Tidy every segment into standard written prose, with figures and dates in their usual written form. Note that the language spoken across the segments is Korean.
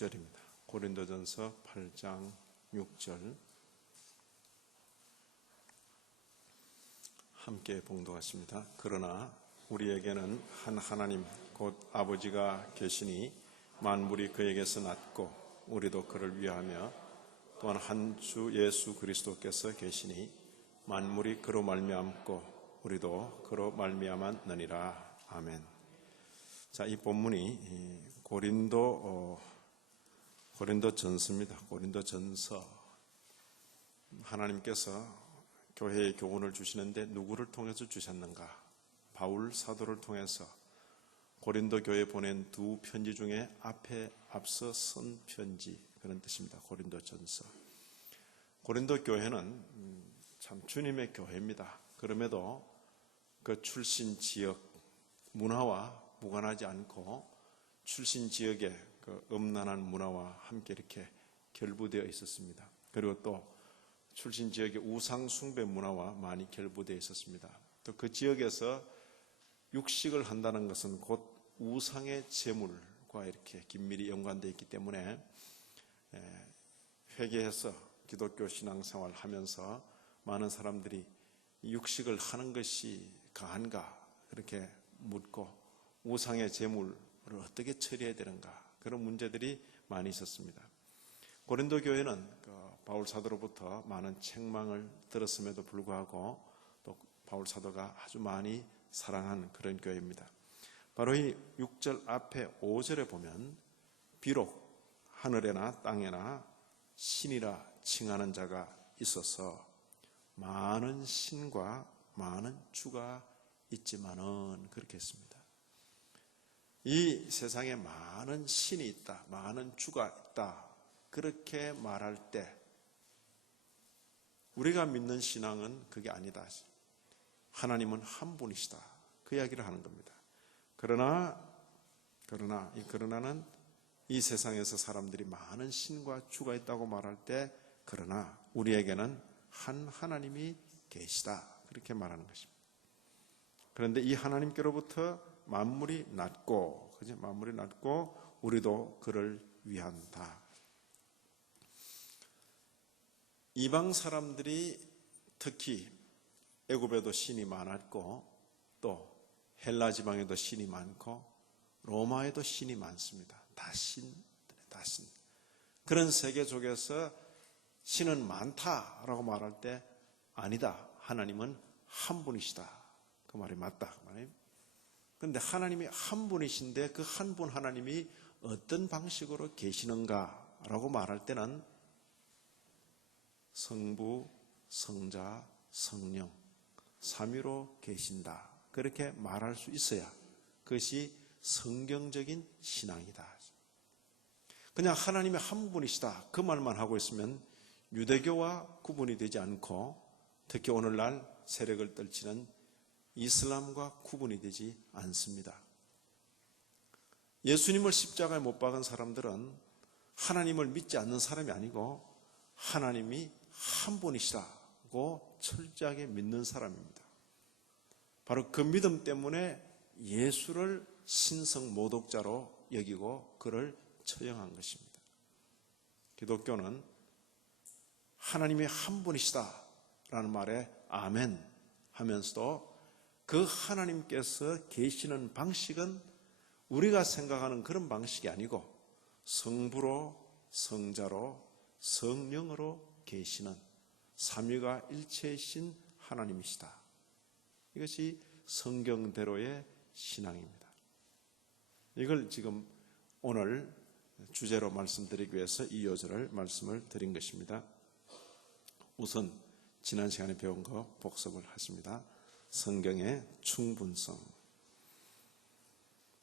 6절입니다. 고린도전서 8장 6절 함께 봉독하십니다. 그러나 우리에게는 한 하나님 곧 아버지가 계시니 만물이 그에게서 났고 우리도 그를 위하며 또한 한 주 예수 그리스도께서 계시니 만물이 그로 말미암고 우리도 그로 말미암았느니라. 아멘. 자, 이 본문이 고린도전서입니다. 고린도전서. 하나님께서 교회의 교훈을 주시는데 누구를 통해서 주셨는가? 바울 사도를 통해서 고린도 교회에 보낸 두 편지 중에 앞서 선 편지, 그런 뜻입니다. 고린도전서. 고린도 교회는 참 주님의 교회입니다. 그럼에도 그 출신 지역 문화와 무관하지 않고 출신 지역의 그 음란한 문화와 함께 이렇게 결부되어 있었습니다. 그리고 또 출신 지역의 우상 숭배 문화와 많이 결부되어 있었습니다. 또 그 지역에서 육식을 한다는 것은 곧 우상의 제물과 이렇게 긴밀히 연관되어 있기 때문에 회개해서 기독교 신앙생활을 하면서 많은 사람들이 육식을 하는 것이 가한가 그렇게 묻고 우상의 제물을 어떻게 처리해야 되는가 그런 문제들이 많이 있었습니다. 고린도 교회는 바울 사도로부터 많은 책망을 들었음에도 불구하고 또 바울 사도가 아주 많이 사랑한 그런 교회입니다. 바로 이 6절 앞에 5절에 보면 비록 하늘에나 땅에나 신이라 칭하는 자가 있어서 많은 신과 많은 주가 있지만은 그렇게 했습니다. 이 세상에 많은 신이 있다, 많은 주가 있다 그렇게 말할 때 우리가 믿는 신앙은 그게 아니다. 하나님은 한 분이시다. 그 이야기를 하는 겁니다. 그러나는 이 세상에서 사람들이 많은 신과 주가 있다고 말할 때 그러나 우리에게는 한 하나님이 계시다. 그렇게 말하는 것입니다. 그런데 이 하나님께로부터 만물이 났고 우리도 그를 위한다. 이방 사람들이 특히 애굽에도 신이 많았고 또 헬라 지방에도 신이 많고 로마에도 신이 많습니다. 다 신. 그런 세계 속에서 신은 많다라고 말할 때 아니다. 하나님은 한 분이시다. 그 말이 맞다. 그런데 하나님이 한 분이신데 그 한 분 하나님이 어떤 방식으로 계시는가라고 말할 때는 성부, 성자, 성령, 삼위로 계신다. 그렇게 말할 수 있어야 그것이 성경적인 신앙이다. 그냥 하나님이 한 분이시다. 그 말만 하고 있으면 유대교와 구분이 되지 않고 특히 오늘날 세력을 떨치는 이슬람과 구분이 되지 않습니다. 예수님을 십자가에 못 박은 사람들은 하나님을 믿지 않는 사람이 아니고 하나님이 한 분이시라고 철저하게 믿는 사람입니다. 바로 그 믿음 때문에 예수를 신성 모독자로 여기고 그를 처형한 것입니다. 기독교는 하나님이 한 분이시다라는 말에 아멘 하면서도 그 하나님께서 계시는 방식은 우리가 생각하는 그런 방식이 아니고 성부로, 성자로, 성령으로 계시는 삼위가 일체이신 하나님이시다. 이것이 성경대로의 신앙입니다. 이걸 지금 오늘 주제로 말씀드리기 위해서 이 요절을 말씀을 드린 것입니다. 우선 지난 시간에 배운 거 복습을 하십니다. 성경의 충분성.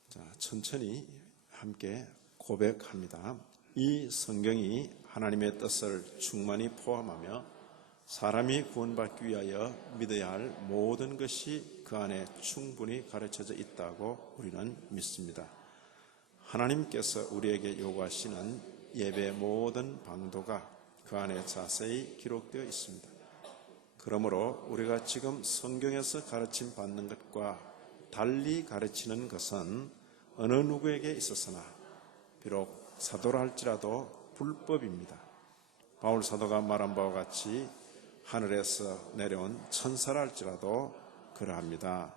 자, 천천히 함께 고백합니다. 이 성경이 하나님의 뜻을 충만히 포함하며 사람이 구원받기 위하여 믿어야 할 모든 것이 그 안에 충분히 가르쳐져 있다고 우리는 믿습니다. 하나님께서 우리에게 요구하시는 예배의 모든 방도가 그 안에 자세히 기록되어 있습니다. 그러므로 우리가 지금 성경에서 가르침 받는 것과 달리 가르치는 것은 어느 누구에게 있었으나 비록 사도라 할지라도 불법입니다. 바울 사도가 말한 바와 같이 하늘에서 내려온 천사라 할지라도 그러합니다.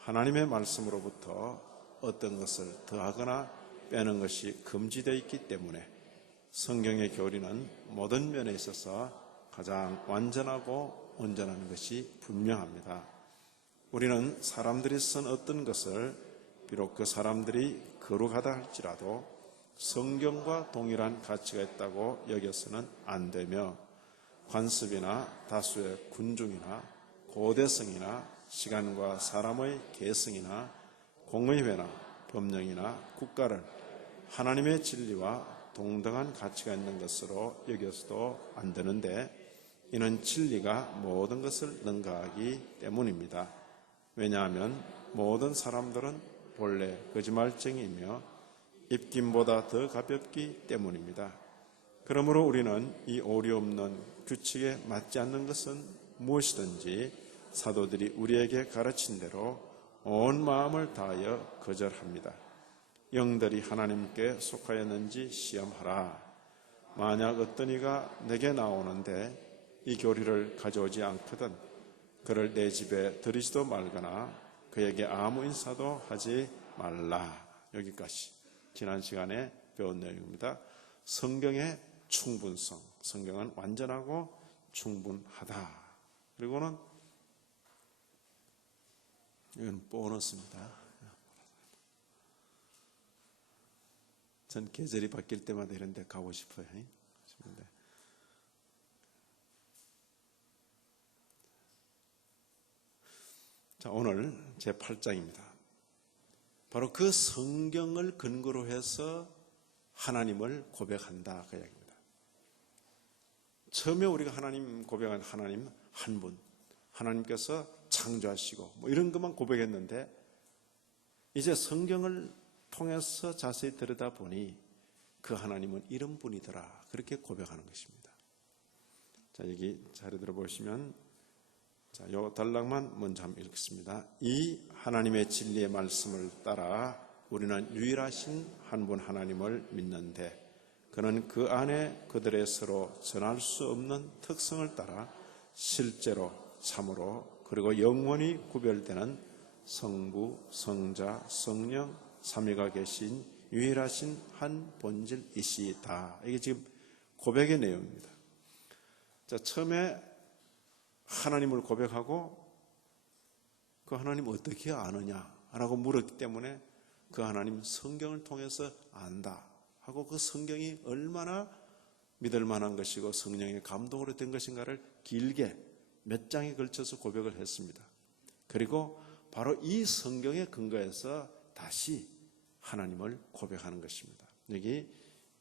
하나님의 말씀으로부터 어떤 것을 더하거나 빼는 것이 금지되어 있기 때문에 성경의 교리는 모든 면에 있어서 가장 완전하고 온전한 것이 분명합니다. 우리는 사람들이 쓴 어떤 것을 비록 그 사람들이 거룩하다 할지라도 성경과 동일한 가치가 있다고 여겨서는 안 되며 관습이나 다수의 군중이나 고대성이나 시간과 사람의 개성이나 공의회나 법령이나 국가를 하나님의 진리와 동등한 가치가 있는 것으로 여겨서도 안 되는데 이는 진리가 모든 것을 능가하기 때문입니다. 왜냐하면 모든 사람들은 본래 거짓말쟁이이며 입김보다 더 가볍기 때문입니다. 그러므로 우리는 이 오류 없는 규칙에 맞지 않는 것은 무엇이든지 사도들이 우리에게 가르친 대로 온 마음을 다하여 거절합니다. 영들이 하나님께 속하였는지 시험하라. 만약 어떤 이가 내게 나오는데 이 교리를 가져오지 않거든 그를 내 집에 들이지도 말거나 그에게 아무 인사도 하지 말라. 여기까지 지난 시간에 배운 내용입니다. 성경의 충분성, 성경은 완전하고 충분하다. 그리고는 이건 보너스입니다. 전 계절이 바뀔 때마다 이런 데 가고 싶어요. 자, 오늘 제 8장입니다. 바로 그 성경을 근거로 해서 하나님을 고백한다 그 이야기입니다. 처음에 우리가 하나님 고백한 하나님 한 분, 하나님께서 창조하시고 뭐 이런 것만 고백했는데 이제 성경을 통해서 자세히 들여다보니 그 하나님은 이런 분이더라 그렇게 고백하는 것입니다. 자, 여기 자료 들어보시면 자, 요 단락만 먼저 한번 읽겠습니다. 이 하나님의 진리의 말씀을 따라 우리는 유일하신 한 분 하나님을 믿는데 그는 그 안에 그들의 서로 전할 수 없는 특성을 따라 실제로 참으로 그리고 영원히 구별되는 성부, 성자, 성령, 삼위가 계신 유일하신 한 본질이시다. 이게 지금 고백의 내용입니다. 자, 처음에 하나님을 고백하고 그 하나님 어떻게 아느냐라고 물었기 때문에 그 하나님 성경을 통해서 안다 하고 그 성경이 얼마나 믿을 만한 것이고 성령의 감동으로 된 것인가를 길게 몇 장에 걸쳐서 고백을 했습니다. 그리고 바로 이 성경에 근거해서 다시 하나님을 고백하는 것입니다. 여기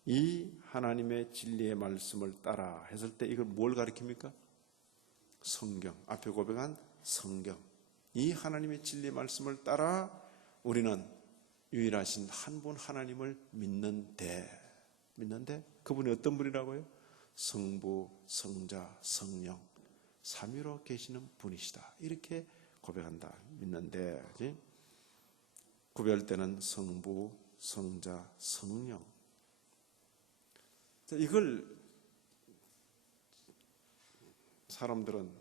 이 하나님의 진리의 말씀을 따라 했을 때 이걸 뭘 가리킵니까? 성경, 앞에 고백한 성경. 이 하나님의 진리의 말씀을 따라 우리는 유일하신 한 분 하나님을 믿는데 그분이 어떤 분이라고요? 성부, 성자, 성령 삼위로 계시는 분이시다. 이렇게 고백한다. 믿는데 그치? 구별되는 성부, 성자, 성령. 이걸 사람들은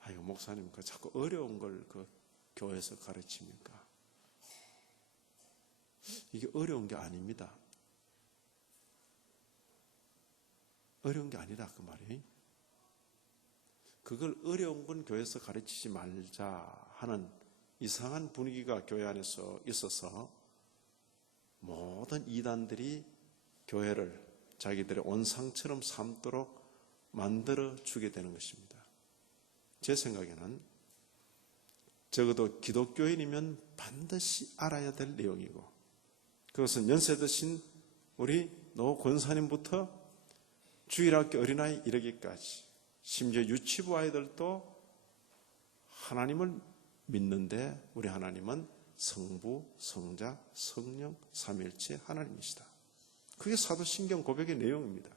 아유 목사님 그 자꾸 어려운 걸 그 교회에서 가르칩니까? 이게 어려운 게 아닙니다. 어려운 게 아니다 그 말이. 그걸 어려운 건 교회에서 가르치지 말자 하는 이상한 분위기가 교회 안에서 있어서 모든 이단들이 교회를 자기들의 온상처럼 삼도록 만들어 주게 되는 것입니다. 제 생각에는 적어도 기독교인이면 반드시 알아야 될 내용이고 그것은 연세 드신 우리 노 권사님부터 주일학교 어린아이 이르기까지 심지어 유치부 아이들도 하나님을 믿는데 우리 하나님은 성부, 성자, 성령, 삼위일체 하나님이시다. 그게 사도신경 고백의 내용입니다.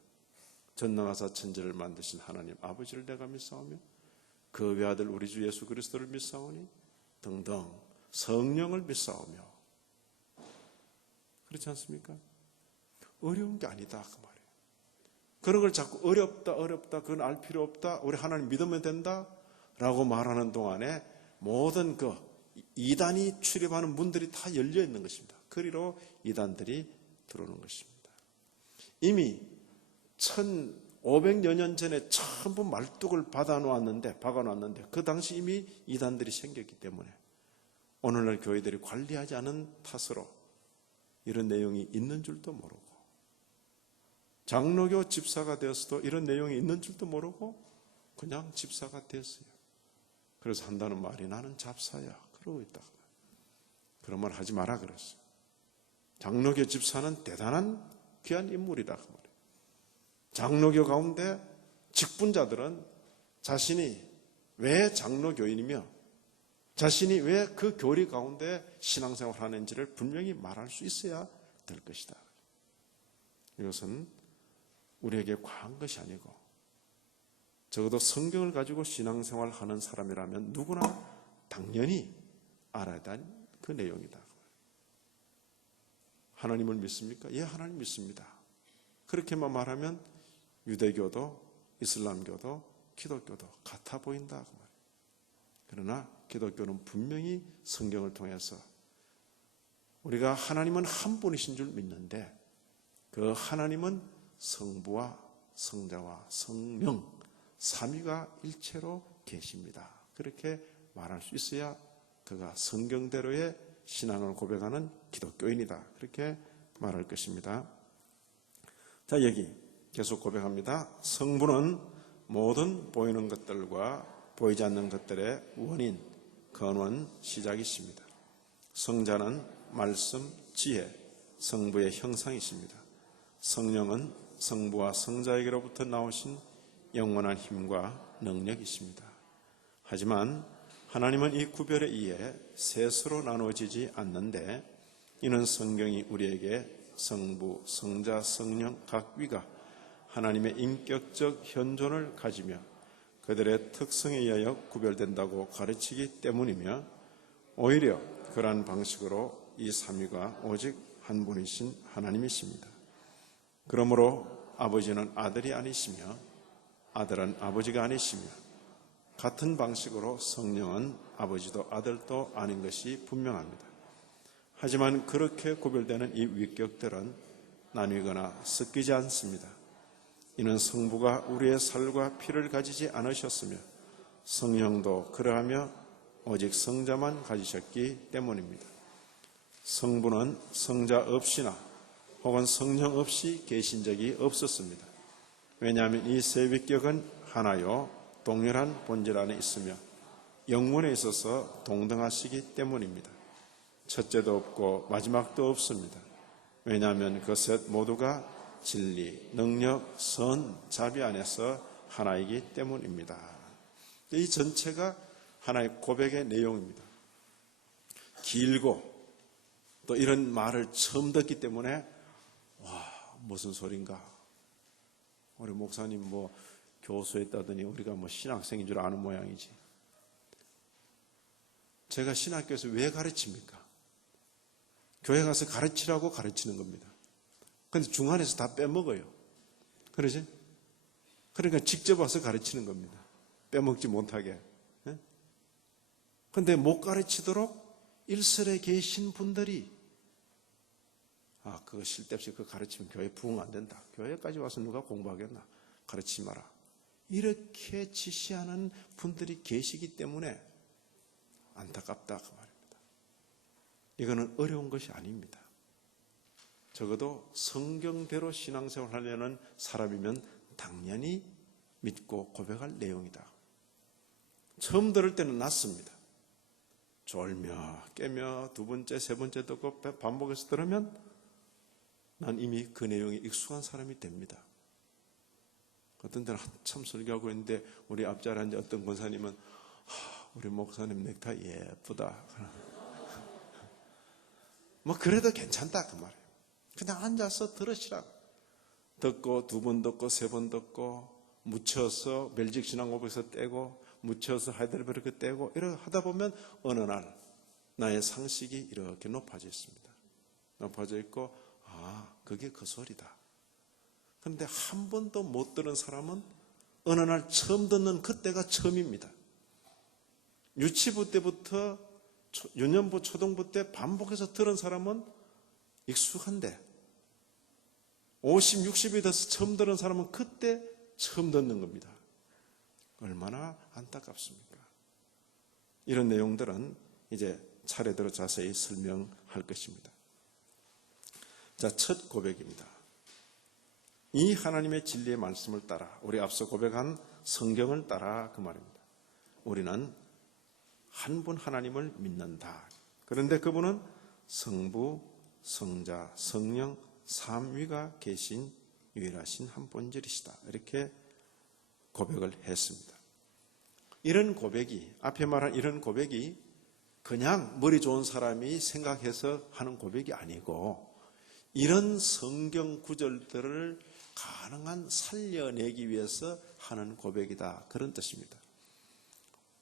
전능하사 천지를 만드신 하나님 아버지를 내가 믿사오며 그 외아들 우리 주 예수 그리스도를 믿사오니 등등 성령을 믿사오며 그렇지 않습니까? 어려운 게 아니다 그 말이에요. 그런 걸 자꾸 어렵다 그건 알 필요 없다, 우리 하나님 믿으면 된다 라고 말하는 동안에 모든 그 이단이 출입하는 문들이 다 열려 있는 것입니다. 그리로 이단들이 들어오는 것입니다. 이미 1500여 년 전에 전부 말뚝을 박아놓았는데 그 당시 이미 이단들이 생겼기 때문에 오늘날 교회들이 관리하지 않은 탓으로 이런 내용이 있는 줄도 모르고, 장로교 집사가 되었어도 이런 내용이 있는 줄도 모르고 그냥 집사가 됐어요. 그래서 한다는 말이 나는 잡사야 그러고 있다. 그런 말 하지 마라 그랬어요. 장로교 집사는 대단한 귀한 인물이다 그 말이에요. 장로교 가운데 직분자들은 자신이 왜 장로교인이며 자신이 왜 그 교리 가운데 신앙생활을 하는지를 분명히 말할 수 있어야 될 것이다. 이것은 우리에게 과한 것이 아니고 적어도 성경을 가지고 신앙생활을 하는 사람이라면 누구나 당연히 알아야 할 그 내용이다. 하나님을 믿습니까? 예, 하나님 믿습니다. 그렇게만 말하면 유대교도 이슬람교도 기독교도 같아 보인다. 그러나 기독교는 분명히 성경을 통해서 우리가 하나님은 한 분이신 줄 믿는데 그 하나님은 성부와 성자와 성령 삼위가 일체로 계십니다. 그렇게 말할 수 있어야 그가 성경대로의 신앙을 고백하는 기독교인이다. 그렇게 말할 것입니다. 자, 여기 계속 고백합니다. 성부는 모든 보이는 것들과 보이지 않는 것들의 원인, 근원, 시작이십니다. 성자는 말씀, 지혜, 성부의 형상이십니다. 성령은 성부와 성자에게로부터 나오신 영원한 힘과 능력이십니다. 하지만 하나님은 이 구별에 의해 셋으로 나누어지지 않는데 이는 성경이 우리에게 성부, 성자, 성령 각 위가 하나님의 인격적 현존을 가지며 그들의 특성에 의하여 구별된다고 가르치기 때문이며 오히려 그러한 방식으로 이 삼위가 오직 한 분이신 하나님이십니다. 그러므로 아버지는 아들이 아니시며 아들은 아버지가 아니시며 같은 방식으로 성령은 아버지도 아들도 아닌 것이 분명합니다. 하지만 그렇게 구별되는 이 위격들은 나뉘거나 섞이지 않습니다. 이는 성부가 우리의 살과 피를 가지지 않으셨으며 성령도 그러하며 오직 성자만 가지셨기 때문입니다. 성부는 성자 없이나 혹은 성령 없이 계신 적이 없었습니다. 왜냐하면 이 세 위격은 하나요 동일한 본질 안에 있으며 영문에 있어서 동등하시기 때문입니다. 첫째도 없고 마지막도 없습니다. 왜냐하면 그 셋 모두가 진리, 능력, 선, 자비 안에서 하나이기 때문입니다. 이 전체가 하나의 고백의 내용입니다. 길고 또 이런 말을 처음 듣기 때문에 무슨 소린가? 우리 목사님 교수했다더니 우리가 신학생인 줄 아는 모양이지. 제가 신학교에서 왜 가르칩니까? 교회 가서 가르치라고 가르치는 겁니다. 그런데 중간에서 다 빼먹어요. 그러지? 그러니까 직접 와서 가르치는 겁니다. 빼먹지 못하게. 그런데 못 가르치도록 일설에 계신 분들이 그거 쓸데없이 그거 가르치면 교회 부흥 안 된다. 교회까지 와서 누가 공부하겠나? 가르치지 마라. 이렇게 지시하는 분들이 계시기 때문에 안타깝다 그 말입니다. 이거는 어려운 것이 아닙니다. 적어도 성경대로 신앙생활을 하려는 사람이면 당연히 믿고 고백할 내용이다. 처음 들을 때는 낫습니다. 졸며 깨며 두 번째, 세 번째 듣고 반복해서 들으면 난 이미 그 내용에 익숙한 사람이 됩니다. 어떤 때는 한참 설교하고 있는데 우리 앞자리에 앉은 어떤 권사님은 우리 목사님 넥타이 예쁘다. 그래도 괜찮다 그 말이에요. 그냥 앉아서 들으시라고. 듣고 두 번 듣고 세 번 듣고 묻혀서 벨직 신앙고백에서 떼고 묻혀서 하이델베르크 떼고 이렇게 하다 보면 어느 날 나의 상식이 이렇게 높아져 있습니다. 높아져 있고 그게 그 소리다. 그런데 한 번도 못 들은 사람은 어느 날 처음 듣는 그때가 처음입니다. 유치부 때부터 유년부, 초등부 때 반복해서 들은 사람은 익숙한데 50, 60이 돼서 처음 들은 사람은 그때 처음 듣는 겁니다. 얼마나 안타깝습니까? 이런 내용들은 이제 차례대로 자세히 설명할 것입니다. 자, 첫 고백입니다. 이 하나님의 진리의 말씀을 따라, 우리 앞서 고백한 성경을 따라 그 말입니다. 우리는 한 분 하나님을 믿는다. 그런데 그분은 성부, 성자, 성령, 삼위가 계신 유일하신 한 본질이시다. 이렇게 고백을 했습니다. 이런 고백이, 앞에 말한 이런 고백이 그냥 머리 좋은 사람이 생각해서 하는 고백이 아니고 이런 성경 구절들을 가능한 살려내기 위해서 하는 고백이다. 그런 뜻입니다.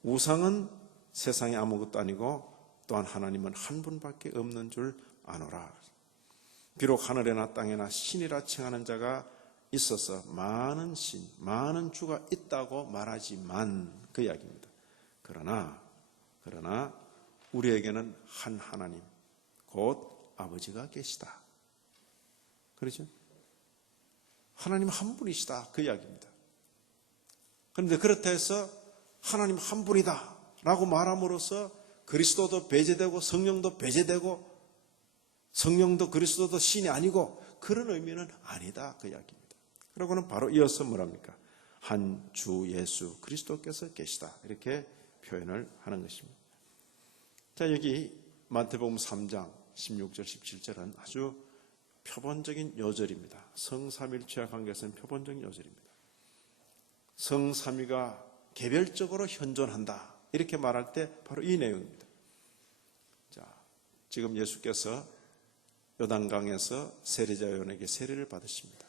우상은 세상에 아무것도 아니고 또한 하나님은 한 분밖에 없는 줄 아노라. 비록 하늘에나 땅에나 신이라 칭하는 자가 있어서 많은 신, 많은 주가 있다고 말하지만 그 이야기입니다. 그러나 우리에게는 한 하나님, 곧 아버지가 계시다. 그렇죠? 하나님 한 분이시다. 그 이야기입니다. 그런데 그렇다 해서 하나님 한 분이다 라고 말함으로써 그리스도도 배제되고 성령도 배제되고 성령도 그리스도도 신이 아니고 그런 의미는 아니다. 그 이야기입니다. 그러고는 바로 이어서 뭐랍니까? 한 주 예수 그리스도께서 계시다. 이렇게 표현을 하는 것입니다. 자, 여기 마태복음 3장 16절 17절은 아주 표본적인 요절입니다. 성삼일체와 관계에서는 표본적인 요절입니다. 성삼위가 개별적으로 현존한다. 이렇게 말할 때 바로 이 내용입니다. 자, 지금 예수께서 요단강에서 세례자 요한에게 세례를 받으십니다.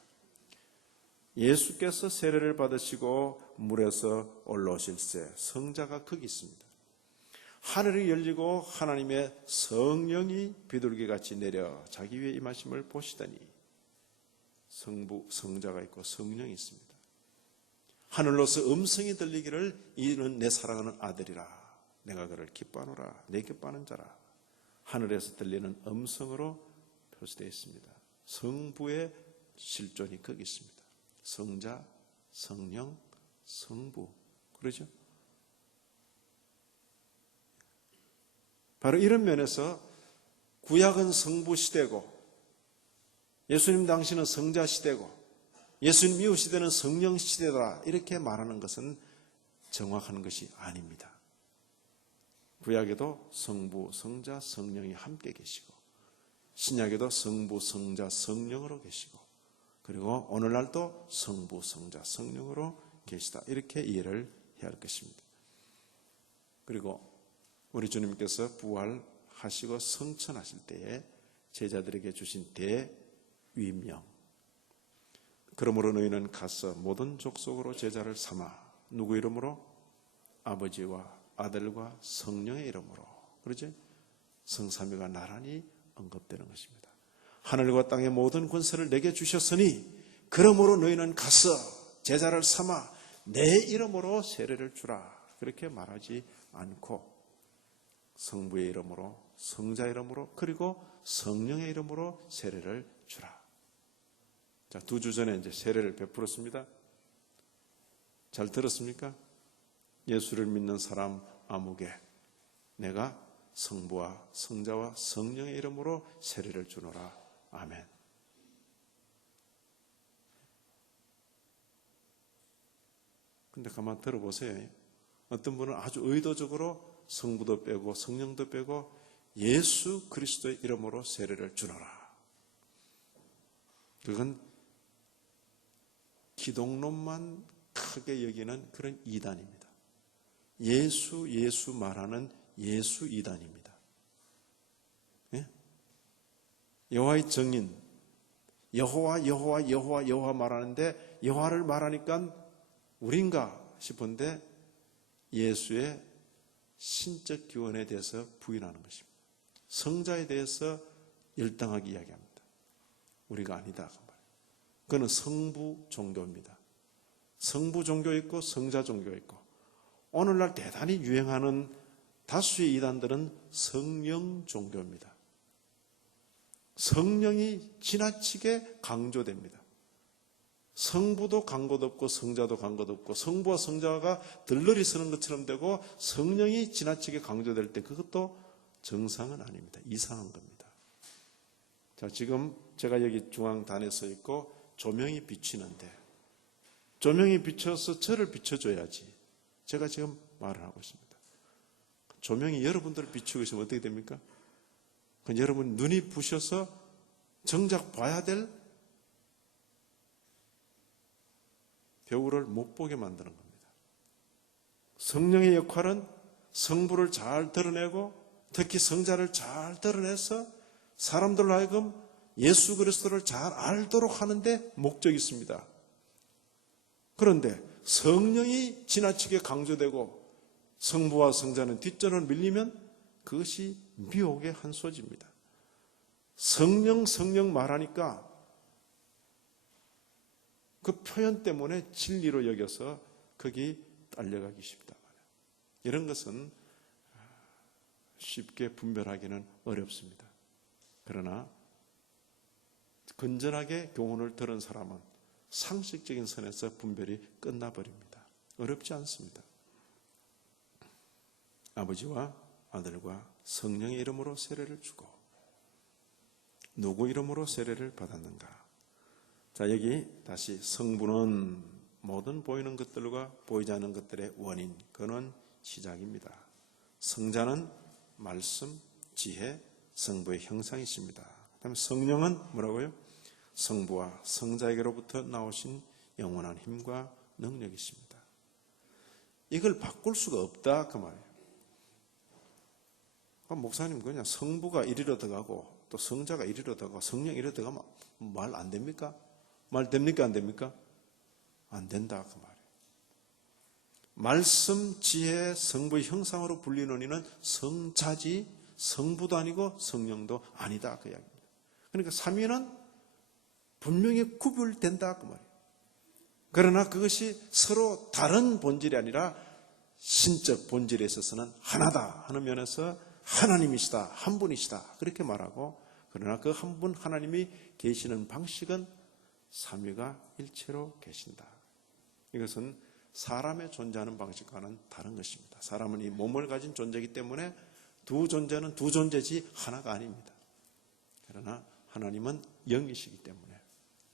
예수께서 세례를 받으시고 물에서 올라오실새 성자가 거기 있습니다. 하늘이 열리고 하나님의 성령이 비둘기같이 내려 자기 위에 임하심을 보시더니 성부, 성자가 있고 성령이 있습니다. 하늘로서 음성이 들리기를 이는 내 사랑하는 아들이라 내가 그를 기뻐하노라 내 기뻐하는 자라. 하늘에서 들리는 음성으로 표시되어 있습니다. 성부의 실존이 거기 있습니다. 성자, 성령, 성부. 그러죠? 바로 이런 면에서 구약은 성부 시대고 예수님 당시는 성자 시대고 예수님 이후 시대는 성령 시대다 이렇게 말하는 것은 정확한 것이 아닙니다. 구약에도 성부, 성자, 성령이 함께 계시고 신약에도 성부, 성자, 성령으로 계시고 그리고 오늘날도 성부, 성자, 성령으로 계시다 이렇게 이해를 해야 할 것입니다. 그리고 우리 주님께서 부활하시고 성천하실 때에 제자들에게 주신 대위명 그러므로 너희는 가서 모든 족속으로 제자를 삼아 누구 이름으로? 아버지와 아들과 성령의 이름으로. 그렇지? 성삼위가 나란히 언급되는 것입니다. 하늘과 땅의 모든 권세를 내게 주셨으니 그러므로 너희는 가서 제자를 삼아 내 이름으로 세례를 주라. 그렇게 말하지 않고 성부의 이름으로, 성자의 이름으로, 그리고 성령의 이름으로 세례를 주라. 자, 2주 전에 이제 세례를 베풀었습니다. 잘 들었습니까? 예수를 믿는 사람 아무개 내가 성부와 성자와 성령의 이름으로 세례를 주노라. 아멘. 근데 가만 들어보세요. 어떤 분은 아주 의도적으로 성부도 빼고 성령도 빼고 예수 그리스도의 이름으로 세례를 주노라. 그건 기독론만 크게 여기는 그런 이단입니다. 예수 말하는 예수 이단입니다. 예? 여호와의 정인, 여호와 말하는데 여호와를 말하니까 우린가 싶은데 예수의 신적 기원에 대해서 부인하는 것입니다. 성자에 대해서 열당하게 이야기합니다. 우리가 아니다. 그 말. 그는 성부 종교입니다. 성부 종교 있고 성자 종교 있고, 오늘날 대단히 유행하는 다수의 이단들은 성령 종교입니다. 성령이 지나치게 강조됩니다. 성부도 간 것 없고 성자도 간 것 없고, 성부와 성자가 들러리 서는 것처럼 되고 성령이 지나치게 강조될 때 그것도 정상은 아닙니다. 이상한 겁니다. 자, 지금 제가 여기 중앙단에 서 있고 조명이 비치는데, 조명이 비쳐서 저를 비춰줘야지 제가 지금 말을 하고 있습니다. 조명이 여러분들을 비추고 있으면 어떻게 됩니까? 여러분 눈이 부셔서 정작 봐야 될 배우를 못 보게 만드는 겁니다. 성령의 역할은 성부를 잘 드러내고 특히 성자를 잘 드러내서 사람들로 하여금 예수 그리스도를 잘 알도록 하는데 목적이 있습니다. 그런데 성령이 지나치게 강조되고 성부와 성자는 뒷전을 밀리면 그것이 미혹의 한 소지입니다. 성령 말하니까 그 표현 때문에 진리로 여겨서 거기 딸려가기 쉽다. 이런 것은 쉽게 분별하기는 어렵습니다. 그러나 건전하게 교훈을 들은 사람은 상식적인 선에서 분별이 끝나버립니다. 어렵지 않습니다. 아버지와 아들과 성령의 이름으로 세례를 주고 누구 이름으로 세례를 받았는가? 자, 여기 다시 성부는 모든 보이는 것들과 보이지 않는 것들의 원인, 근원, 시작입니다. 성자는 말씀, 지혜, 성부의 형상이십니다. 그다음에 성령은 뭐라고요? 성부와 성자에게로부터 나오신 영원한 힘과 능력이십니다. 이걸 바꿀 수가 없다 그 말이에요. 목사님 그냥 성부가 이리로 들어가고 또 성자가 이리로 들어가고 성령 이리로 들어가면 말 안 됩니까? 말 됩니까 안 됩니까? 안 된다 그 말이에요. 말씀, 지혜, 성부의 형상으로 불리는 이는 성자지 성부도 아니고 성령도 아니다 그 이야기입니다. 그러니까 삼위는 분명히 구별된다 그 말이에요. 그러나 그것이 서로 다른 본질이 아니라 신적 본질에 있어서는 하나다 하는 면에서 하나님이시다, 한 분이시다 그렇게 말하고, 그러나 그 한 분 하나님이 계시는 방식은 삼위가 일체로 계신다. 이것은 사람의 존재하는 방식과는 다른 것입니다. 사람은 이 몸을 가진 존재이기 때문에 두 존재는 두 존재지 하나가 아닙니다. 그러나 하나님은 영이시기 때문에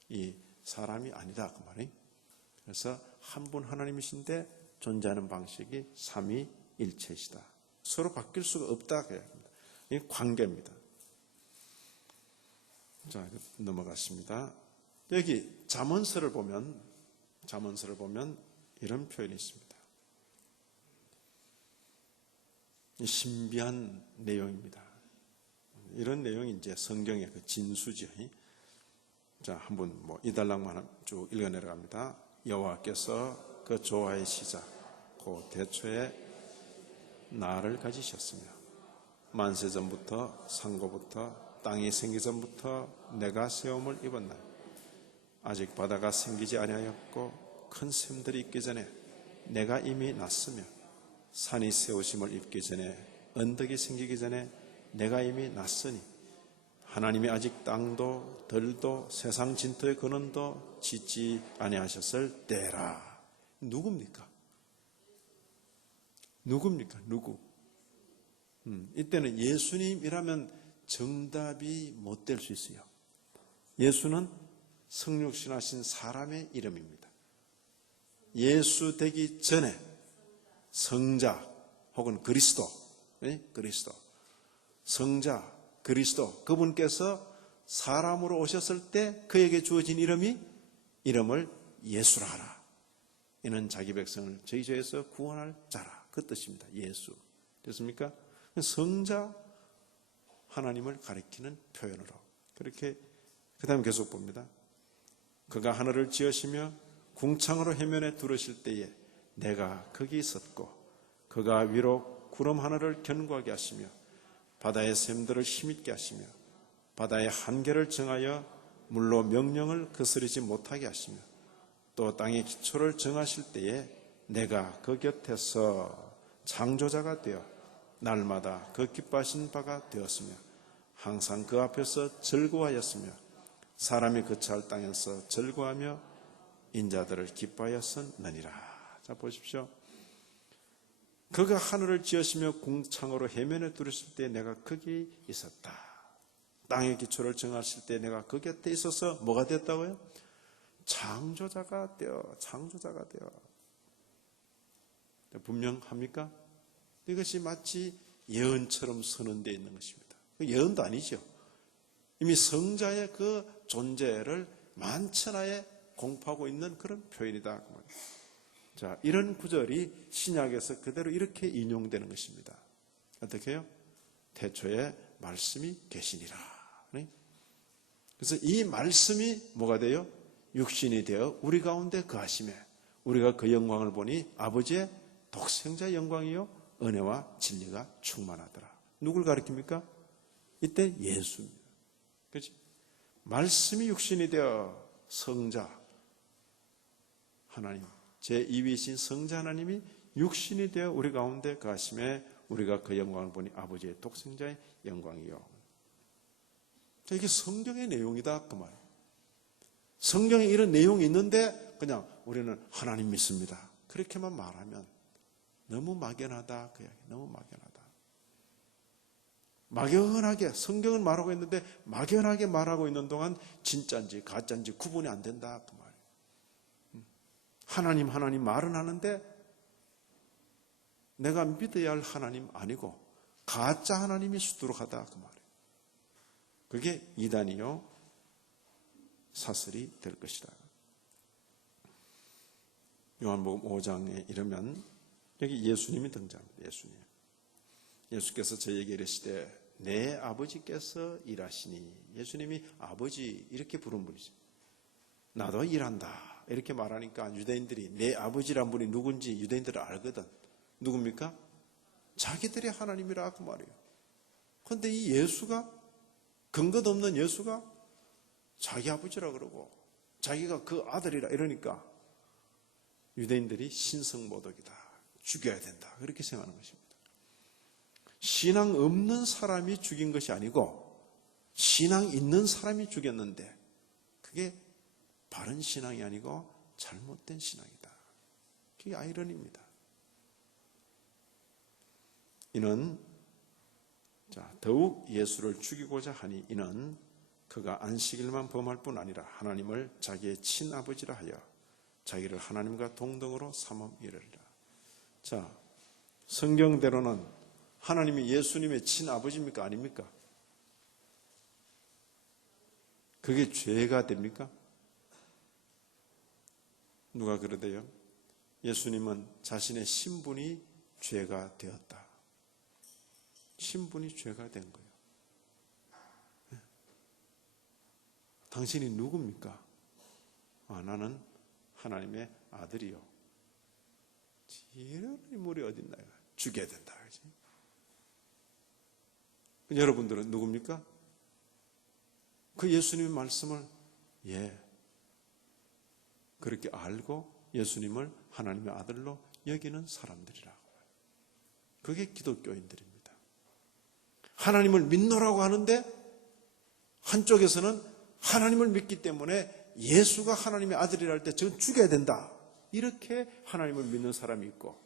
이 사람이 아니다 그 말이에요. 그래서 한 분 하나님이신데 존재하는 방식이 삼위일체시다. 서로 바뀔 수가 없다 그 이야기입니다. 이 관계입니다. 자, 넘어갔습니다. 여기 잠언서를 보면 이런 표현이 있습니다. 신비한 내용입니다. 이런 내용이 이제 성경의 그 진수죠. 자, 한번 이 달락만 쭉 읽어 내려갑니다. 여호와께서 그 조화의 시작, 그 대초에 나를 가지셨으며 만세전부터 상고부터 땅이 생기 전부터 내가 세움을 입었나니 아직 바다가 생기지 아니하였고 큰 샘들이 있기 전에 내가 이미 났으며 산이 세우심을 입기 전에 언덕이 생기기 전에 내가 이미 났으니 하나님이 아직 땅도 들도 세상 진토의 근원도 짓지 아니하셨을 때라. 누굽니까? 누구? 이때는 예수님이라면 정답이 못 될 수 있어요. 예수는 성육신하신 사람의 이름입니다. 예수 되기 전에 성자 혹은 그리스도, 성자, 그리스도, 그분께서 사람으로 오셨을 때 그에게 주어진 이름을 예수라 하라. 이는 자기 백성을 저희 죄에서 구원할 자라. 그 뜻입니다. 예수. 됐습니까? 성자 하나님을 가리키는 표현으로. 그렇게 그 다음에 계속 봅니다. 그가 하늘을 지으시며 궁창으로 해면에 두르실 때에 내가 거기 있었고 그가 위로 구름 하늘을 견고하게 하시며 바다의 샘들을 힘있게 하시며 바다의 한계를 정하여 물로 명령을 거스르지 못하게 하시며 또 땅의 기초를 정하실 때에 내가 그 곁에서 창조자가 되어 날마다 그 기뻐하신 바가 되었으며 항상 그 앞에서 즐거워하였으며 사람이 거처할 땅에서 즐거워하며 인자들을 기뻐하였느니라. 자, 보십시오. 그가 하늘을 지으시며 궁창으로 해면에 두르실 때 내가 거기 있었다. 땅의 기초를 정하실 때 내가 그 곁에 있어서 뭐가 됐다고요? 창조자가 되어. 분명합니까? 이것이 마치 예언처럼 선언되어 있는 것입니다. 예언도 아니죠. 이미 성자의 그 존재를 만천하에 공포하고 있는 그런 표현이다. 자, 이런 구절이 신약에서 그대로 이렇게 인용되는 것입니다. 어떻게 해요? 태초에 말씀이 계시니라. 그래서 이 말씀이 뭐가 돼요? 육신이 되어 우리 가운데 거하심에 우리가 그 영광을 보니 아버지의 독생자 영광이요 은혜와 진리가 충만하더라. 누굴 가리킵니까? 이때 예수입니다. 그렇지? 말씀이 육신이 되어 성자 하나님, 제2위이신 성자 하나님이 육신이 되어 우리 가운데 거하심에 우리가 그 영광을 보니 아버지의 독생자의 영광이요. 자, 이게 성경의 내용이다 그 말이에요. 성경에 이런 내용이 있는데 그냥 우리는 하나님 믿습니다. 그렇게만 말하면 너무 막연하다 그 이야기. 너무 막연하다. 막연하게 성경은 말하고 있는데 막연하게 말하고 있는 동안 진짜인지 가짜인지 구분이 안 된다 그 말이에요. 하나님 말은 하는데 내가 믿어야 할 하나님 아니고 가짜 하나님이 수두룩 하다 그 말이에요. 그게 이단이요 사슬이 될 것이다. 요한복음 5장에 이르면 여기 예수님이 등장합니다. 예수님. 예수께서 저에게 이르시되 내 아버지께서 일하시니. 예수님이 아버지 이렇게 부른 분이죠. 나도 일한다 이렇게 말하니까 유대인들이 내 아버지란 분이 누군지 유대인들은 알거든. 누굽니까? 자기들의 하나님이라 그 말이에요. 그런데 이 예수가 근거 없는 예수가 자기 아버지라 그러고 자기가 그 아들이라 이러니까 유대인들이 신성모독이다. 죽여야 된다. 그렇게 생각하는 것입니다. 신앙 없는 사람이 죽인 것이 아니고 신앙 있는 사람이 죽였는데 그게 바른 신앙이 아니고 잘못된 신앙이다. 그게 아이러니입니다. 이는 더욱 예수를 죽이고자 하니 이는 그가 안식일만 범할 뿐 아니라 하나님을 자기의 친아버지라 하여 자기를 하나님과 동등으로 삼음이르리라. 자, 성경대로는 하나님이 예수님의 친아버지입니까? 아닙니까? 그게 죄가 됩니까? 누가 그러대요? 예수님은 자신의 신분이 죄가 되었다. 신분이 죄가 된 거예요. 당신이 누굽니까? 나는 하나님의 아들이요. 이런 인물이 어딨나? 죽여야 된다. 그렇지? 여러분들은 누굽니까? 그 예수님의 말씀을 그렇게 알고 예수님을 하나님의 아들로 여기는 사람들이라고. 그게 기독교인들입니다. 하나님을 믿노라고 하는데 한쪽에서는 하나님을 믿기 때문에 예수가 하나님의 아들이라 할 때 저건 죽여야 된다. 이렇게 하나님을 믿는 사람이 있고,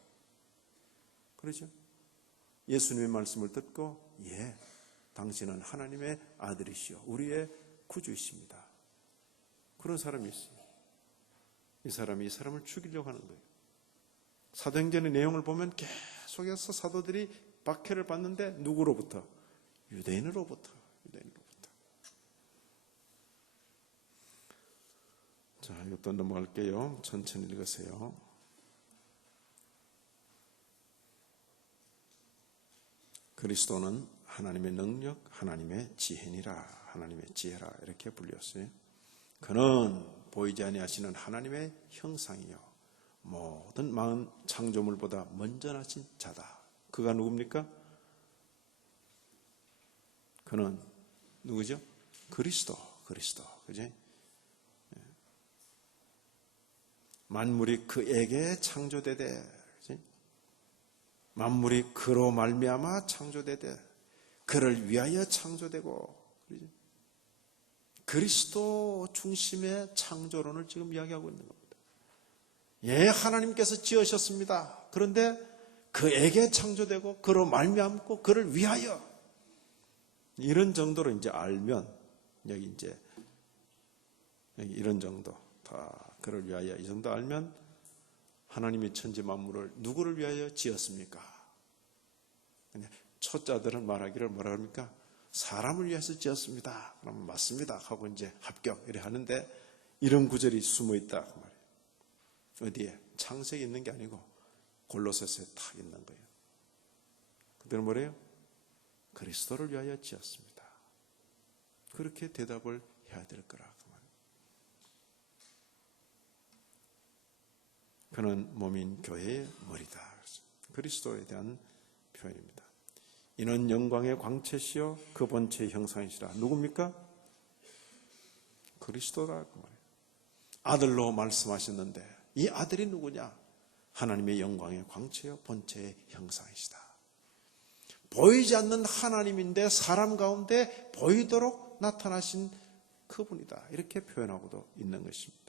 그렇죠? 예수님의 말씀을 듣고 당신은 하나님의 아들이시오. 우리의 구주이십니다. 그런 사람이 있어요. 이 사람이 이 사람을 죽이려고 하는 거예요. 사도행전의 내용을 보면 계속해서 사도들이 박해를 받는데 누구로부터? 유대인으로부터. 자, 이것도 넘어갈게요. 천천히 읽으세요. 그리스도는 하나님의 능력, 하나님의 지혜니라. 하나님의 지혜라. 이렇게 불렸어요. 그는 보이지 아니하시는 하나님의 형상이요 모든 마음 창조물보다 먼저 나신 자다. 그가 누굽니까? 그는 누구죠? 그리스도. 그리스도. 그지? 만물이 그에게 창조되되, 그지? 만물이 그로 말미암아 창조되되, 그를 위하여 창조되고, 그지? 그리스도 중심의 창조론을 지금 이야기하고 있는 겁니다. 예, 하나님께서 지으셨습니다. 그런데 그에게 창조되고 그로 말미암고 그를 위하여, 이런 정도로 이제 알면, 여기 이런 정도 다 그를 위하여, 이 정도 알면 하나님이 천지 만물을 누구를 위하여 지었습니까? 초자들은 말하기를 뭐라 합니까? 사람을 위해서 지었습니다. 그러면 맞습니다 하고 이제 합격 이래 하는데, 이런 구절이 숨어 있다 그 말이에요. 어디에? 창세기 있는 게 아니고 골로새서에 딱 있는 거예요. 그들은 뭐래요? 그리스도를 위하여 지었습니다. 그렇게 대답을 해야 될 거라 그 말이에요. 그는 몸인 교회의 머리다. 그리스도에 대한 표현입니다. 이는 영광의 광채시요 그 본체의 형상이시라. 누굽니까? 그리스도라 그 말이에요. 아들로 말씀하셨는데 이 아들이 누구냐? 하나님의 영광의 광채요 본체의 형상이시다. 보이지 않는 하나님인데 사람 가운데 보이도록 나타나신 그분이다. 이렇게 표현하고도 있는 것입니다.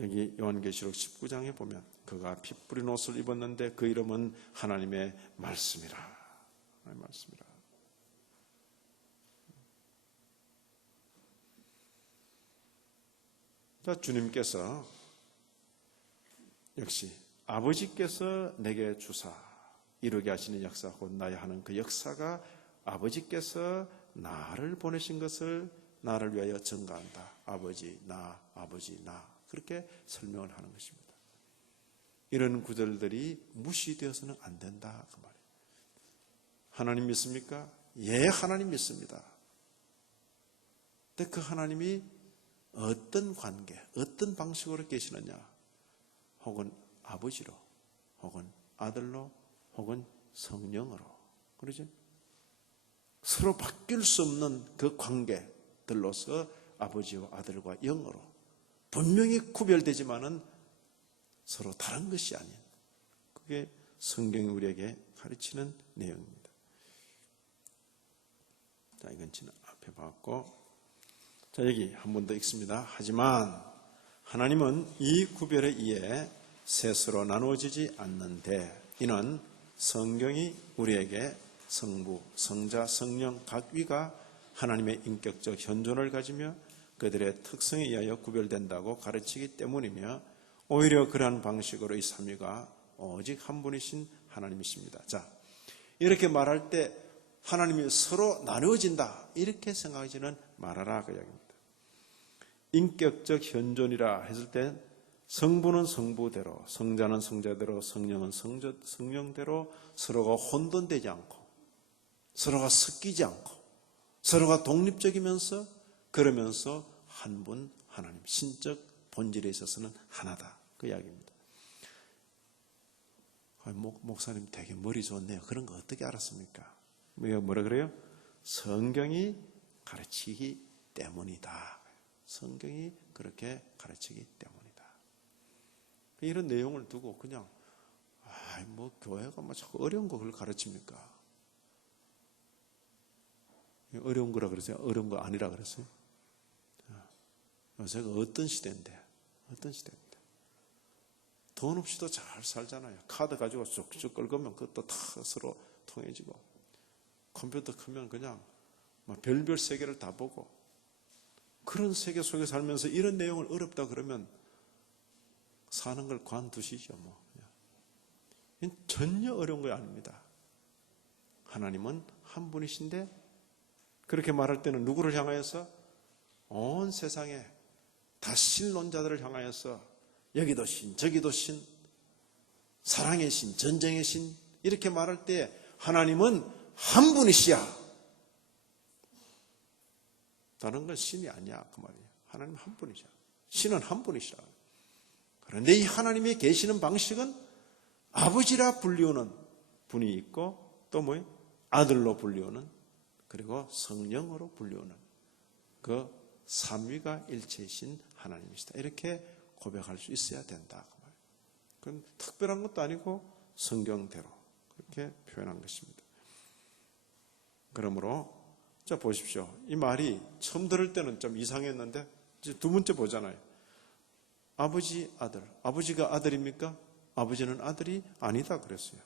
여기 요한계시록 19장에 보면 그가 피 뿌린 옷을 입었는데 그 이름은 하나님의 말씀이라. 하나님의 말씀이라. 자, 주님께서 역시 아버지께서 내게 주사 이루게 하시는 역사, 곧 나야 하는 그 역사가 아버지께서 나를 보내신 것을 나를 위하여 증거한다. 아버지 나, 아버지 나, 그렇게 설명을 하는 것입니다. 이런 구절들이 무시되어서는 안 된다 그 말이에요. 하나님 믿습니까? 예, 하나님 믿습니다. 근데 그 하나님이 어떤 관계, 어떤 방식으로 계시느냐? 혹은 아버지로, 혹은 아들로, 혹은 성령으로, 그러죠? 서로 바뀔 수 없는 그 관계들로서 아버지와 아들과 영으로 분명히 구별되지만은 서로 다른 것이 아닌, 그게 성경이 우리에게 가르치는 내용입니다. 자, 이건 지난 앞에 봤고, 자, 여기 한 번 더 읽습니다. 하지만 하나님은 이 구별에 의해 셋으로 나누어지지 않는데, 이는 성경이 우리에게 성부, 성자, 성령 각 위가 하나님의 인격적 현존을 가지며 그들의 특성에 의하여 구별된다고 가르치기 때문이며, 오히려 그러한 방식으로 이 삼위가 오직 한 분이신 하나님이십니다. 자, 이렇게 말할 때 하나님이 서로 나누어진다 이렇게 생각하지는 말아라 그 이야기입니다. 인격적 현존이라 했을 때 성부는 성부대로, 성자는 성자대로, 성령은 성령대로 서로가 혼돈되지 않고 서로가 섞이지 않고 서로가 독립적이면서 그러면서 한 분 하나님, 신적 본질에 있어서는 하나다 그 이야기입니다. 목사님 되게 머리 좋네요. 그런 거 어떻게 알았습니까? 뭐라 그래요? 성경이 가르치기 때문이다. 성경이 그렇게 가르치기 때문이다. 이런 내용을 두고 그냥 교회가 자꾸 어려운 거 그걸 가르칩니까? 어려운 거라 그랬어요? 어려운 거 아니라 그랬어요? 요새가 어떤 시대인데 돈 없이도 잘 살잖아요. 카드 가지고 쭉쭉 긁으면 그것도 다 서로 통해지고, 컴퓨터 크면 그냥 별별 세계를 다 보고, 그런 세계 속에 살면서 이런 내용을 어렵다 그러면 사는 걸 관두시죠. 전혀 어려운 거 아닙니다. 하나님은 한 분이신데, 그렇게 말할 때는 누구를 향하여서? 온 세상에 다 신론자들을 향하여서 여기도 신, 저기도 신, 사랑의 신, 전쟁의 신, 이렇게 말할 때 하나님은 한 분이시야. 다른 건 신이 아니야 그 말이에요. 하나님 한 분이시야. 신은 한 분이시라. 그런데 이 하나님이 계시는 방식은 아버지라 불리우는 분이 있고, 또 뭐예요? 아들로 불리우는 그리고 성령으로 불리우는 그 삼위가 일체이신 하나님이시다. 이렇게 고백할 수 있어야 된다. 그건 특별한 것도 아니고 성경대로 그렇게 표현한 것입니다. 그러므로 자 보십시오. 이 말이 처음 들을 때는 좀 이상했는데 이제 두 번째 보잖아요. 아버지, 아들. 아버지가 아들입니까? 아버지는 아들이 아니다 그랬어요.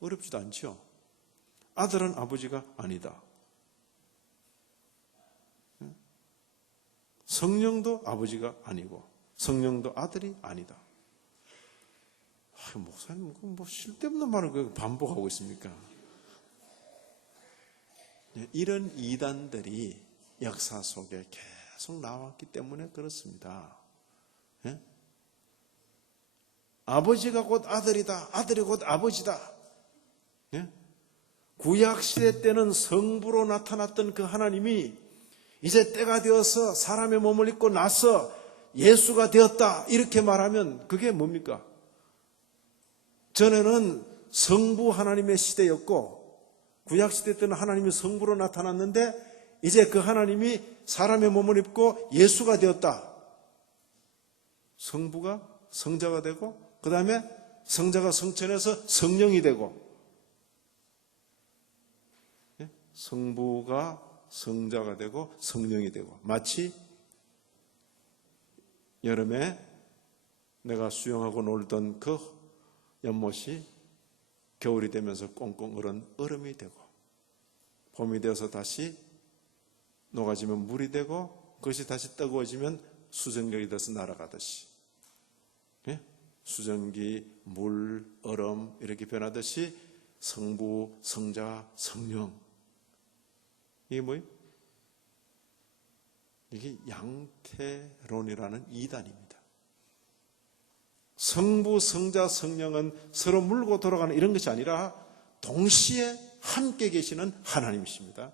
어렵지도 않죠. 아들은 아버지가 아니다. 성령도 아버지가 아니고 성령도 아들이 아니다. 목사님 뭐 쓸데없는 말을 반복하고 있습니까? 이런 이단들이 역사 속에 계속 나왔기 때문에 그렇습니다. 예? 아버지가 곧 아들이다. 아들이 곧 아버지다. 예? 구약시대 때는 성부로 나타났던 그 하나님이 이제 때가 되어서 사람의 몸을 입고 나서 예수가 되었다. 이렇게 말하면 그게 뭡니까? 전에는 성부 하나님의 시대였고 구약시대 때는 하나님이 성부로 나타났는데 이제 그 하나님이 사람의 몸을 입고 예수가 되었다. 성부가 성자가 되고 그 다음에 성자가 성천해서 성령이 되고 성부가 성자가 되고 성령이 되고 마치 여름에 내가 수영하고 놀던 그 연못이 겨울이 되면서 꽁꽁 얼은 얼음이 되고 봄이 되어서 다시 녹아지면 물이 되고 그것이 다시 뜨거워지면 수증기가 돼서 날아가듯이 수증기, 물, 얼음 이렇게 변하듯이 성부, 성자, 성령 이게 뭐예요? 이게 양태론이라는 이단입니다. 성부, 성자, 성령은 서로 물고 돌아가는 이런 것이 아니라 동시에 함께 계시는 하나님이십니다.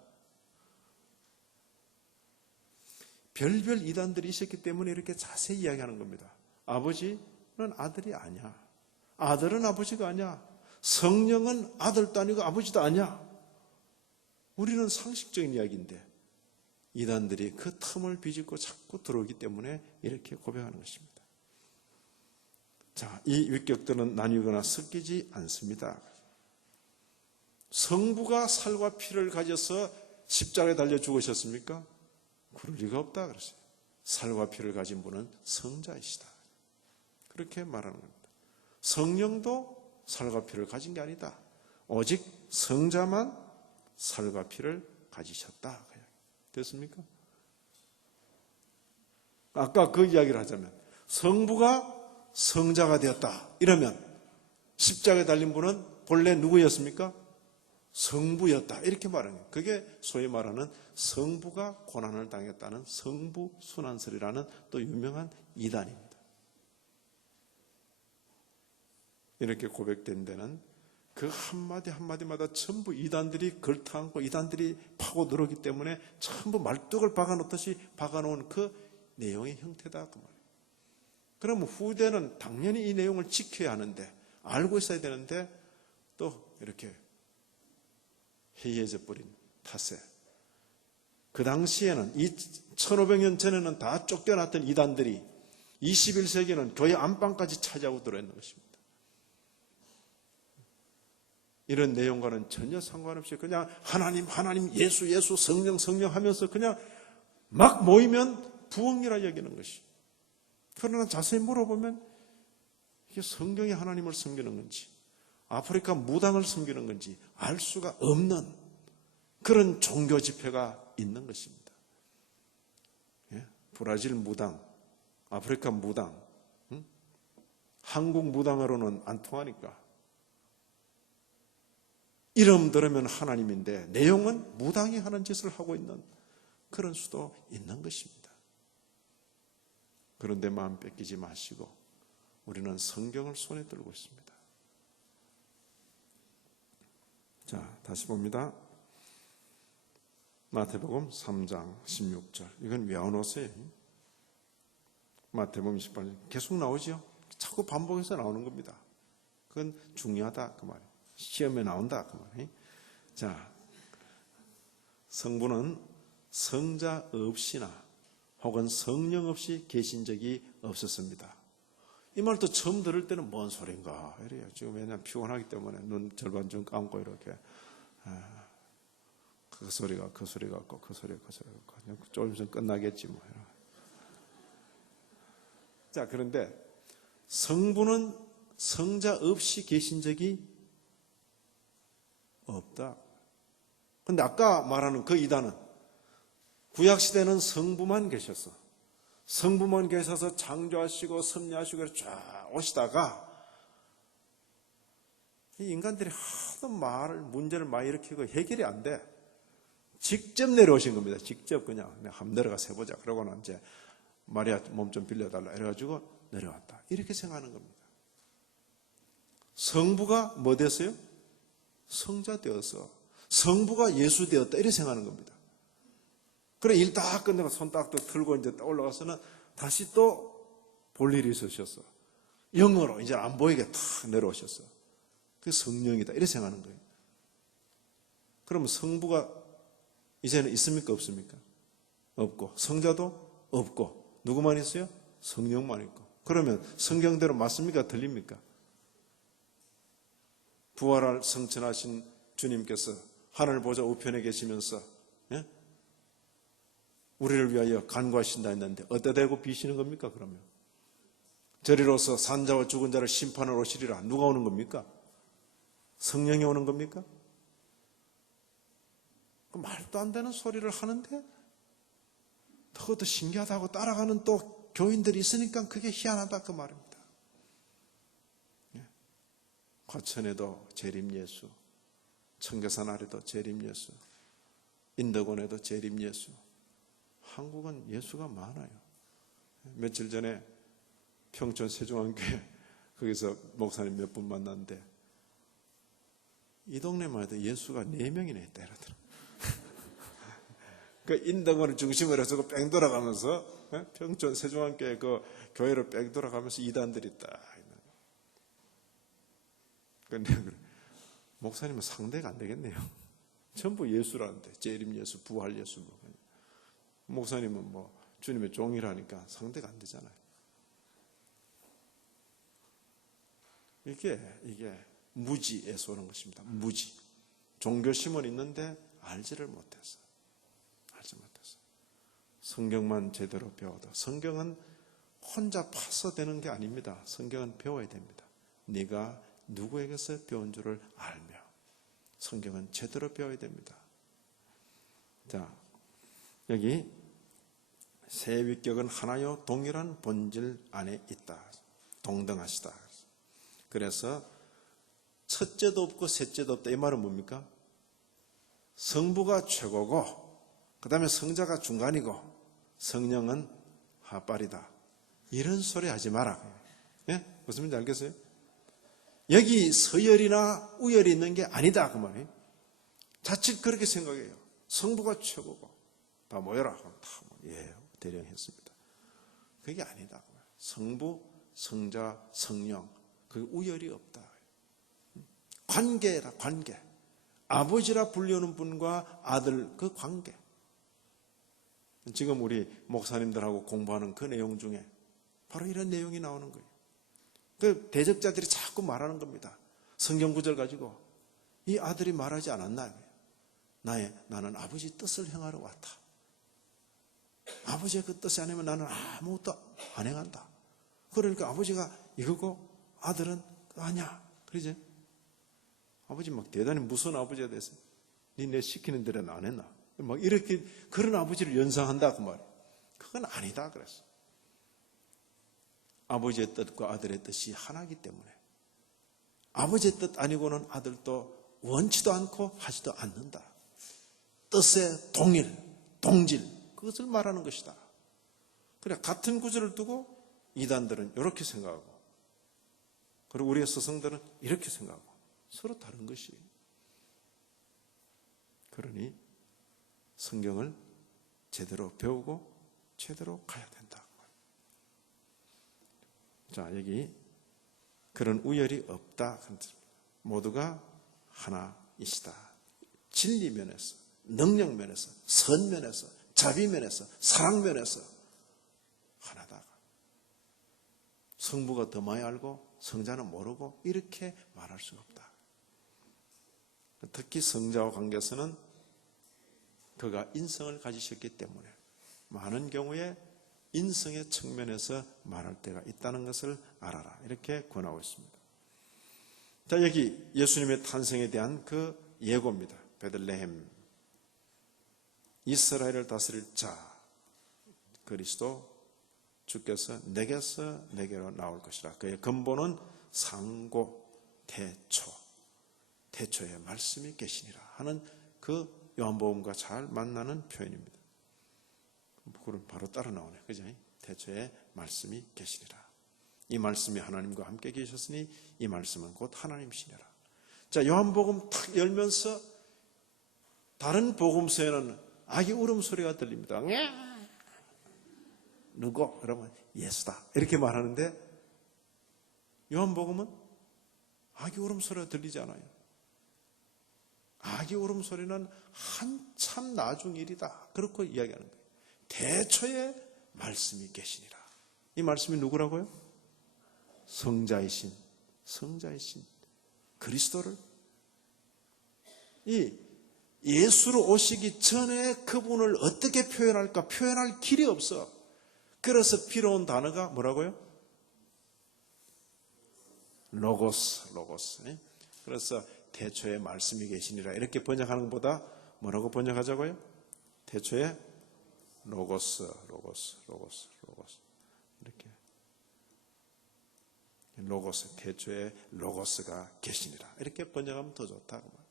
별별 이단들이 있었기 때문에 이렇게 자세히 이야기하는 겁니다. 아버지는 아들이 아니야. 아들은 아버지가 아니야. 성령은 아들도 아니고 아버지도 아니야. 우리는 상식적인 이야기인데 이단들이 그 틈을 비집고 자꾸 들어오기 때문에 이렇게 고백하는 것입니다. 자, 이 위격들은 나뉘거나 섞이지 않습니다. 성부가 살과 피를 가져서 십자가에 달려 죽으셨습니까? 그럴 리가 없다 그랬어요. 살과 피를 가진 분은 성자이시다. 그렇게 말하는 겁니다. 성령도 살과 피를 가진 게 아니다. 오직 성자만 살과 피를 가지셨다. 됐습니까? 아까 그 이야기를 하자면 성부가 성자가 되었다. 이러면 십자가에 달린 분은 본래 누구였습니까? 성부였다. 이렇게 말하는 거예요. 그게 소위 말하는 성부가 고난을 당했다는 성부 순환설이라는 또 유명한 이단입니다. 이렇게 고백된 데는 그 한마디 한마디마다 전부 이단들이 걸터앉고 이단들이 파고 들어오기 때문에 전부 말뚝을 박아놓듯이 박아놓은 그 내용의 형태다. 그 말이에요. 그러면 후대는 당연히 이 내용을 지켜야 하는데 알고 있어야 되는데 또 이렇게 해이해져 버린 탓에 그 당시에는 이 1500년 전에는 다 쫓겨났던 이단들이 21세기는 교회 안방까지 찾아오고 들어있는 것입니다. 이런 내용과는 전혀 상관없이 그냥 하나님, 하나님, 예수, 예수, 성령, 성령 하면서 그냥 막 모이면 부엉이라 여기는 것이. 그러나 자세히 물어보면 이게 성경이 하나님을 섬기는 건지 아프리카 무당을 섬기는 건지 알 수가 없는 그런 종교 집회가 있는 것입니다. 예? 브라질 무당, 아프리카 무당, 한국 무당으로는 안 통하니까 이름 들으면 하나님인데 내용은 무당이 하는 짓을 하고 있는 그런 수도 있는 것입니다. 그런데 마음 뺏기지 마시고 우리는 성경을 손에 들고 있습니다. 자, 다시 봅니다. 마태복음 3장 16절. 이건 외워놓으세요. 마태복음 28절. 계속 나오죠? 자꾸 반복해서 나오는 겁니다. 그건 중요하다. 그 말이에요. 시험에 나온다. 그 말이에요. 자, 성부는 성자 없이나 혹은 성령 없이 계신 적이 없었습니다. 이 말도 처음 들을 때는 뭔 소린가 이래요. 지금 왜냐하면 피곤하기 때문에 눈 절반 좀 감고 이렇게 그 소리가 그 소리 같고 그 소리가 그 소리 같고 좀 있으면 끝나겠지 뭐. 자, 그런데 성부는 성자 없이 계신 적이 없다. 근데 아까 말하는 그 이단은 구약시대는 성부만 계셨어. 성부만 계셔서 창조하시고 섭리하시고 쫙 오시다가 이 인간들이 하도 문제를 많이 일으키고 해결이 안 돼. 직접 내려오신 겁니다. 직접 그냥 한번 내려가서 해보자. 그러고는 이제 마리아 몸 좀 빌려달라 이래가지고 내려왔다. 이렇게 생각하는 겁니다. 성부가 뭐 됐어요? 성자 되어서 성부가 예수 되었다 이렇게 생각하는 겁니다. 그래 일 딱 끝내고 손 딱 틀고 이제 올라가서는 다시 또 볼 일이 있으셨어. 영으로 이제 안 보이게 탁 내려오셨어. 그게 성령이다 이렇게 생각하는 거예요. 그러면 성부가 이제는 있습니까 없습니까? 없고 성자도 없고 누구만 있어요? 성령만 있고. 그러면 성경대로 맞습니까? 틀립니까? 부활할 성천하신 주님께서 하늘 보좌 우편에 계시면서 우리를 위하여 간구하신다 했는데 어디다 대고 비시는 겁니까? 그러면 저리로서 산자와 죽은 자를 심판하러 오시리라. 누가 오는 겁니까? 성령이 오는 겁니까? 말도 안 되는 소리를 하는데 그것도 신기하다고 따라가는 또 교인들이 있으니까 그게 희한하다 그 말입니다. 과천에도 재림예수, 청계산 아래도 재림예수, 인덕원에도 재림예수. 한국은 예수가 많아요. 며칠 전에 평촌 세종안교회 거기서 목사님 몇 분 만났는데 이 동네만 해도 예수가 4명이나 있다 이러더라고요. 그 인덕원을 중심으로 해서 뺑 돌아가면서 평촌 세종안교회 그 교회를 뺑 돌아가면서 이단들이 있다. 근데 목사님은 상대가 안 되겠네요. 전부 예수라는데 재림 예수, 부활 예수. 목사님은 뭐 주님의 종이라니까 상대가 안 되잖아요. 이게 무지에서 오는 것입니다. 무지. 종교심은 있는데 알지를 못해서. 성경만 제대로 배워도 성경은 혼자 파서 되는 게 아닙니다. 성경은 배워야 됩니다. 네가 누구에게서 배운 줄을 알며 성경은 제대로 배워야 됩니다. 자, 여기 새 위격은 하나요 동일한 본질 안에 있다. 동등하시다. 그래서 첫째도 없고 셋째도 없다. 이 말은 뭡니까? 성부가 최고고 그 다음에 성자가 중간이고 성령은 하빨이다. 이런 소리 하지 마라. 예? 무슨 말인지 알겠어요? 여기 서열이나 우열이 있는 게 아니다 그 말이에요. 자칫 그렇게 생각해요. 성부가 최고고 다 모여라. 다 대령했습니다. 그게 아니다. 성부, 성자, 성령 그 우열이 없다. 관계다 관계. 아버지라 불리우는 분과 아들 그 관계. 지금 우리 목사님들하고 공부하는 그 내용 중에 바로 이런 내용이 나오는 거예요. 그 대적자들이 자꾸 말하는 겁니다. 성경 구절 가지고 이 아들이 말하지 않았나? 나는 아버지 뜻을 행하러 왔다. 아버지의 그 뜻이 아니면 나는 아무것도 안 행한다. 그러니까 아버지가 이거고 아들은 아니야. 그러지? 아버지 막 대단히 무서운 아버지가 돼서 내 시키는 대로는 안 했나? 막 이렇게 그런 아버지를 연상한다 그 말이에요. 그건 아니다 그랬어. 아버지의 뜻과 아들의 뜻이 하나이기 때문에 아버지의 뜻 아니고는 아들도 원치도 않고 하지도 않는다. 뜻의 동일, 동질 그것을 말하는 것이다. 그래 같은 구절을 두고 이단들은 이렇게 생각하고 그리고 우리의 스승들은 이렇게 생각하고 서로 다른 것이에요. 그러니 성경을 제대로 배우고 제대로 가야 된다. 자, 여기 그런 우열이 없다. 모두가 하나이시다. 진리 면에서 능력 면에서, 선 면에서, 자비 면에서, 사랑 면에서 하나다가 성부가 더 많이 알고 성자는 모르고 이렇게 말할 수가 없다. 특히 성자와 관계에서는 그가 인성을 가지셨기 때문에 많은 경우에 인성의 측면에서 말할 때가 있다는 것을 알아라. 이렇게 권하고 있습니다. 자, 여기 예수님의 탄생에 대한 그 예고입니다. 베들레헴, 이스라엘을 다스릴 자 그리스도 주께서 내게서 내게로 나올 것이라. 그의 근본은 상고 태초에 말씀이 계시니라 하는 그 요한복음과 잘 만나는 표현입니다. 그럼 바로 따라 나오네. 그죠? 태초에 말씀이 계시니라. 이 말씀이 하나님과 함께 계셨으니 이 말씀은 곧 하나님이시니라. 자, 요한복음 탁 열면서 다른 복음서에는 아기 울음소리가 들립니다. 누구? 여러분, 예수다. 이렇게 말하는데 요한복음은 아기 울음소리가 들리지 않아요. 아기 울음소리는 한참 나중 일이다. 그렇게 이야기하는 거예요. 태초에 말씀이 계시니라. 이 말씀이 누구라고요? 성자이신 그리스도를, 이 예수로 오시기 전에 그분을 어떻게 표현할까? 표현할 길이 없어. 그래서 필요한 단어가 뭐라고요? 로고스. 그래서 태초에 말씀이 계시니라 이렇게 번역하는 것보다 뭐라고 번역하자고요? 태초에 로고스 이렇게 로고스, 태초에 로고스가 계시니라 이렇게 번역하면 더 좋다고 말이에요.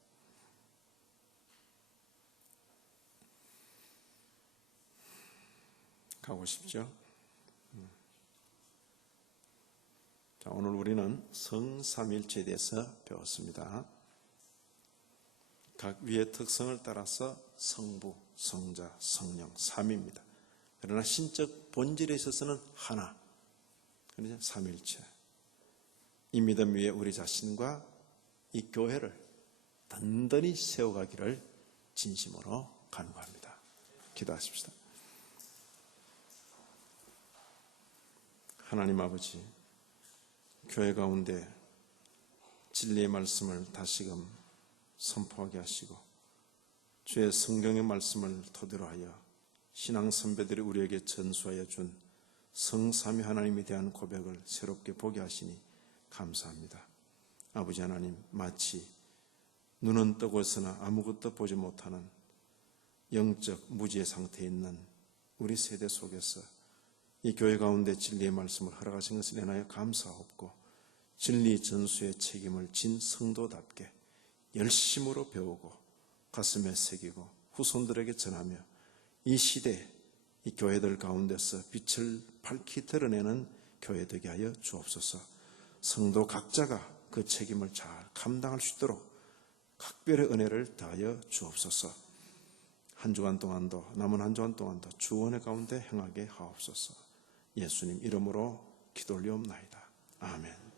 가고 싶죠? 자, 오늘 우리는 성삼일체에 대해서 배웠습니다. 각 위의 특성을 따라서 성부, 성자, 성령, 삼위입니다. 그러나 신적 본질에 있어서는 하나, 그러죠? 삼일체. 이 믿음 위에 우리 자신과 이 교회를 든든히 세워가기를 진심으로 간구합니다. 기도하십시다. 하나님 아버지, 교회 가운데 진리의 말씀을 다시금 선포하게 하시고 주의 성경의 말씀을 토대로 하여 신앙 선배들이 우리에게 전수하여 준 성삼위 하나님에 대한 고백을 새롭게 보게 하시니 감사합니다. 아버지 하나님, 마치 눈은 뜨고 있으나 아무것도 보지 못하는 영적 무지의 상태에 있는 우리 세대 속에서 이 교회 가운데 진리의 말씀을 허락하신 것을 인하여 감사하옵고 진리 전수의 책임을 진 성도답게 열심으로 배우고 가슴에 새기고 후손들에게 전하며 이 시대 이 교회들 가운데서 빛을 밝히 드러내는 교회 되게 하여 주옵소서. 성도 각자가 그 책임을 잘 감당할 수 있도록 각별의 은혜를 더하여 주옵소서. 한 주간 동안도 남은 한 주간 동안도 주 은혜 가운데 행하게 하옵소서. 예수님 이름으로 기도 올리옵나이다. 아멘.